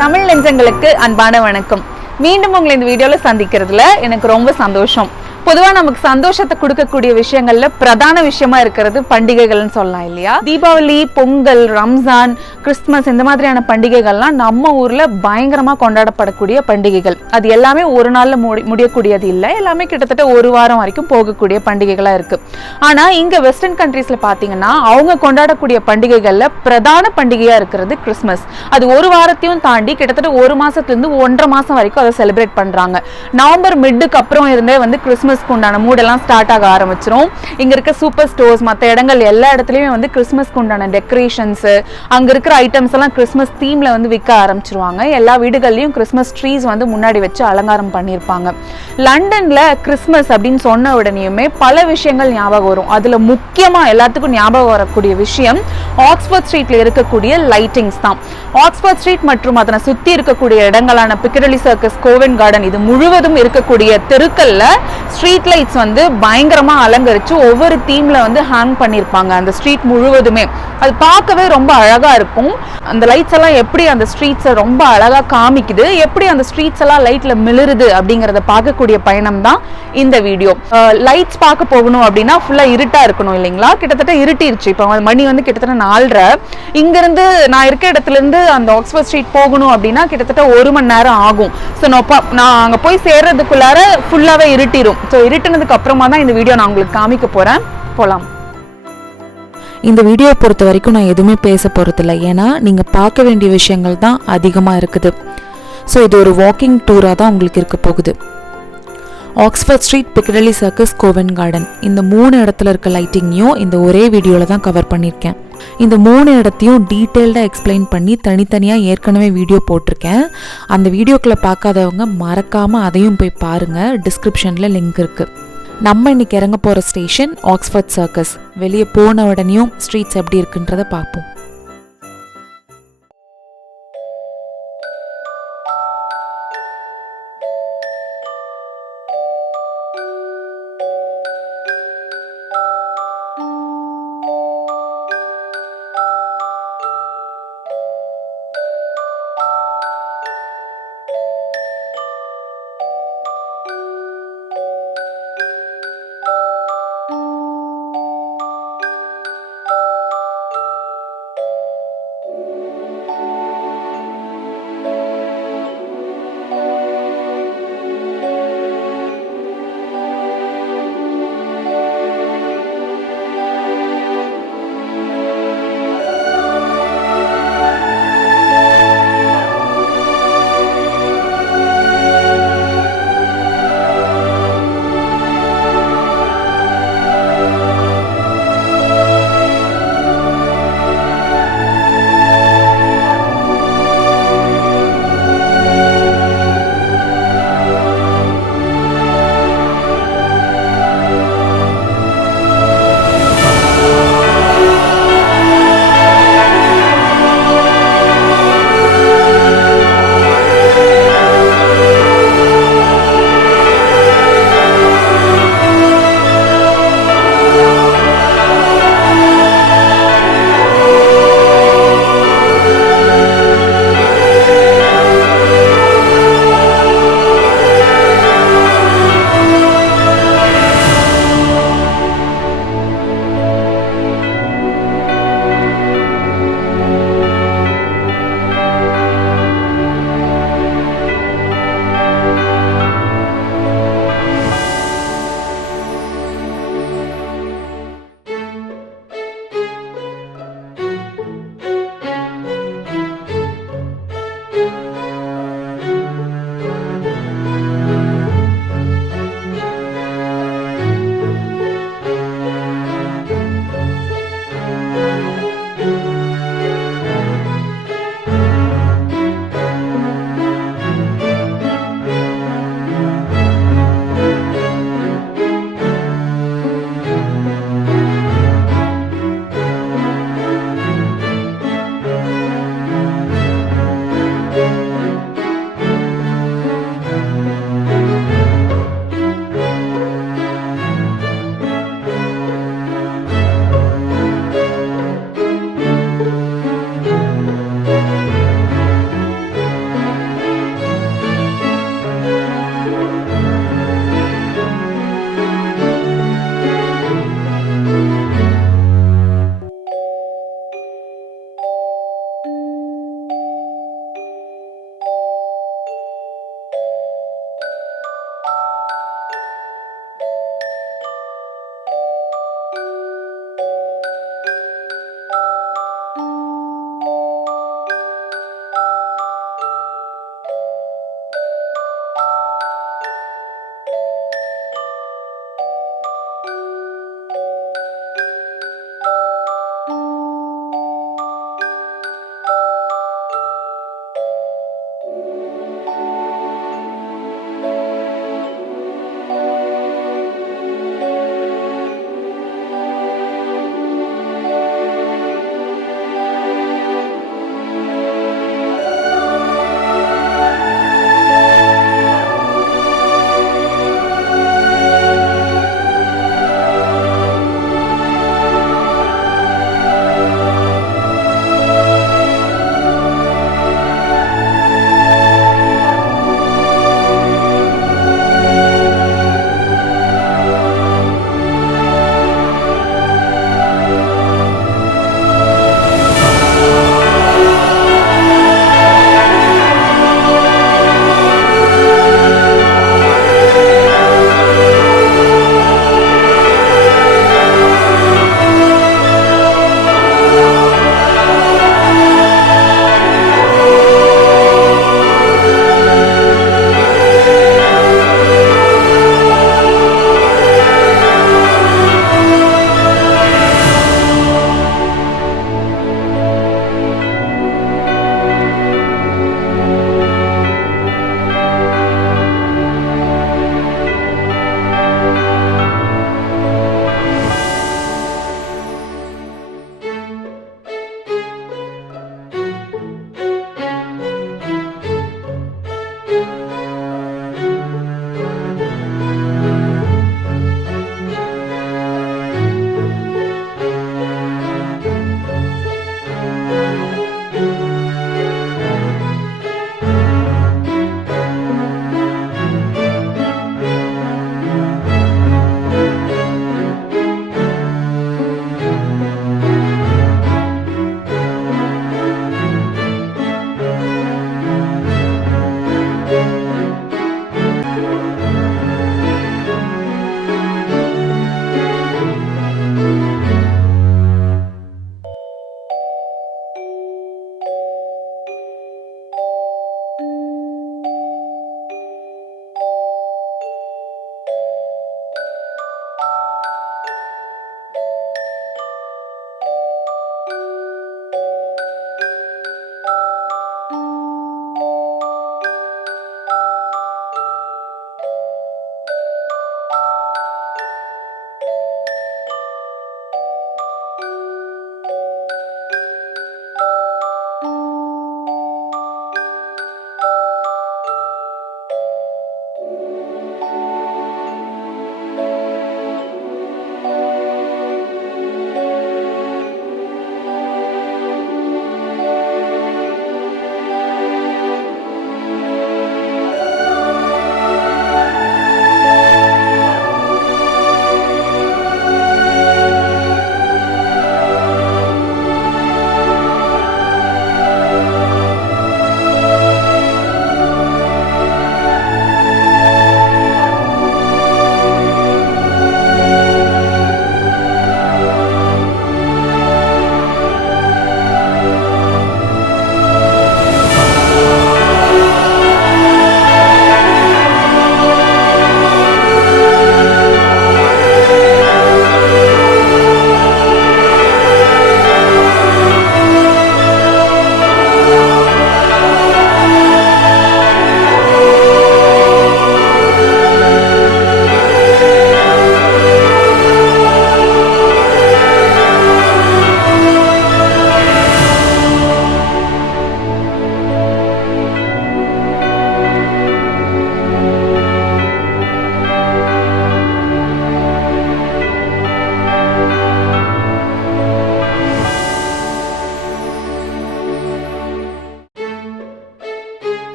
தமிழ் நெஞ்சங்களுக்கு அன்பான வணக்கம். மீண்டும் உங்களை இந்த வீடியோல சந்திக்கிறதுல எனக்கு ரொம்ப சந்தோஷம். பொதுவா நமக்கு சந்தோஷத்தை கொடுக்கக்கூடிய விஷயங்கள்ல பிரதான விஷயமா இருக்கிறது பண்டிகைகள்னு சொல்லலாம் இல்லையா? தீபாவளி, பொங்கல், ரம்ஜான், கிறிஸ்துமஸ் இந்த மாதிரியான பண்டிகைகள்லாம் நம்ம ஊர்ல பயங்கரமா கொண்டாடப்படக்கூடிய பண்டிகைகள். அது எல்லாமே ஒரு நாள்ல முடியக்கூடியது இல்லை, எல்லாமே கிட்டத்தட்ட ஒரு வாரம் வரைக்கும் போகக்கூடிய பண்டிகைகளா இருக்கு. ஆனா இங்க வெஸ்டர்ன் கண்ட்ரீஸ்ல பாத்தீங்கன்னா அவங்க கொண்டாடக்கூடிய பண்டிகைகள்ல பிரதான பண்டிகையா இருக்கிறது கிறிஸ்துமஸ். அது ஒரு வாரத்தையும் தாண்டி கிட்டத்தட்ட ஒரு மாசத்துல இருந்து 1.5 மாசம் வரைக்கும் அதை செலிப்ரேட் பண்றாங்க. நவம்பர் மிட்டுக்கு அப்புறம் இருந்தே வந்து கிறிஸ்துமஸ் உண்டான மூடெல்லாம் ஸ்டார்ட் ஆக ஆரம்பிச்சிரும். இங்க இருக்க சூப்பர் ஸ்டோர்ஸ் மற்ற இடங்கள் எல்லா இடத்துலயுமே வந்து கிறிஸ்துமஸ்க்கு உண்டான டெக்கரேஷன்ஸ், அங்க இருக்கிற ஐட்டம்ஸ் எல்லாம் கிறிஸ்துமஸ் தீம்ல வந்து விற்க ஆரம்பிச்சிருவாங்க. எல்லா வீடுகள்லயும் கிறிஸ்துமஸ் ட்ரீஸ் வந்து முன்னாடி வச்சு அலங்காரம் பண்ணியிருப்பாங்க. லண்டன்ல கிறிஸ்துமஸ் அப்படின்னு சொன்ன உடனேயுமே பல விஷயங்கள் ஞாபகம் வரும். அதுல முக்கியமா எல்லாத்துக்கும் ஞாபகம் வரக்கூடிய விஷயம் ஆக்ஸ்போர்ட் ஸ்ட்ரீட்ல இருக்கக்கூடிய லைட்டிங்ஸ் தான். ஆக்ஸ்போர்ட் ஸ்ட்ரீட் மற்றும் அதனை சுத்தி இருக்கக்கூடிய இடங்களான பிக்கடலி, சர்க்கஸ், கோவென்ட் கார்டன் இது முழுவதும் இருக்கக்கூடிய தெருக்கள்ல ஸ்ட்ரீட் லைட்ஸ் வந்து பயங்கரமா அலங்கரிச்சு ஒவ்வொரு தீம்ல வந்து ஹேங் பண்ணிருப்பாங்க அந்த ஸ்ட்ரீட் முழுவதுமே. அது பார்க்கவே ரொம்ப அழகா இருக்கும். அந்த லைட்ஸ் எல்லாம் எப்படி அந்த ஸ்ட்ரீட்ஸை ரொம்ப அழகா காமிக்குது, எப்படி அந்த ஸ்ட்ரீட்ஸ் எல்லாம் லைட்ல மிளிருது அப்படிங்கறத பார்க்கக்கூடிய பயணம் தான் இந்த வீடியோ. லைட்ஸ் பார்க்க போகணும் அப்படின்னா ஃபுல்லா இருட்டா இருக்கணும் இல்லைங்களா? கிட்டத்தட்ட இருட்டிருச்சு. இப்போ மணி வந்து கிட்டத்தட்ட 4:30. இங்க இருந்து நான் இருக்க இடத்துல இருந்து அந்த ஆக்ஸ்போர்ட் ஸ்ட்ரீட் போகணும் அப்படின்னா கிட்டத்தட்ட 1 மணி நேரம் ஆகும். ஸோ நான் அங்க போய் சேர்றதுக்குள்ளார ஃபுல்லாவே இருட்டிரும். ஸோ இருட்டினதுக்கு அப்புறமா தான் இந்த வீடியோ நான் உங்களுக்கு காமிக்க போறேன். போலாம். இந்த வீடியோ பொறுத்த வரைக்கும் நான் எதுவுமே பேச போகிறதில்ல, ஏன்னா நீங்கள் பார்க்க வேண்டிய விஷயங்கள் தான் அதிகமாக இருக்குது. ஸோ இது ஒரு வாக்கிங் டூராக தான் உங்களுக்கு இருக்க போகுது. Oxford street, பிக்கடலி, circus, Covent garden இந்த 3 இடத்துல இருக்க லைட்டிங்கையும் இந்த ஒரே வீடியோவில் தான் கவர் பண்ணியிருக்கேன். இந்த 3 இடத்தையும் டீட்டெயில்டாக எக்ஸ்பிளைன் பண்ணி தனித்தனியாக ஏற்கனவே வீடியோ போட்டிருக்கேன். அந்த வீடியோக்களை பார்க்காதவங்க மறக்காமல் அதையும் போய் பாருங்கள். டிஸ்கிரிப்ஷனில் லிங்க் இருக்குது. நம்ம இன்னைக்கு இறங்க போகிற ஸ்டேஷன் ஆக்ஸ்போர்ட் சர்க்கஸ். வெளியே போன உடனேயும் ஸ்ட்ரீட்ஸ் எப்படி இருக்குன்றதை பார்ப்போம்.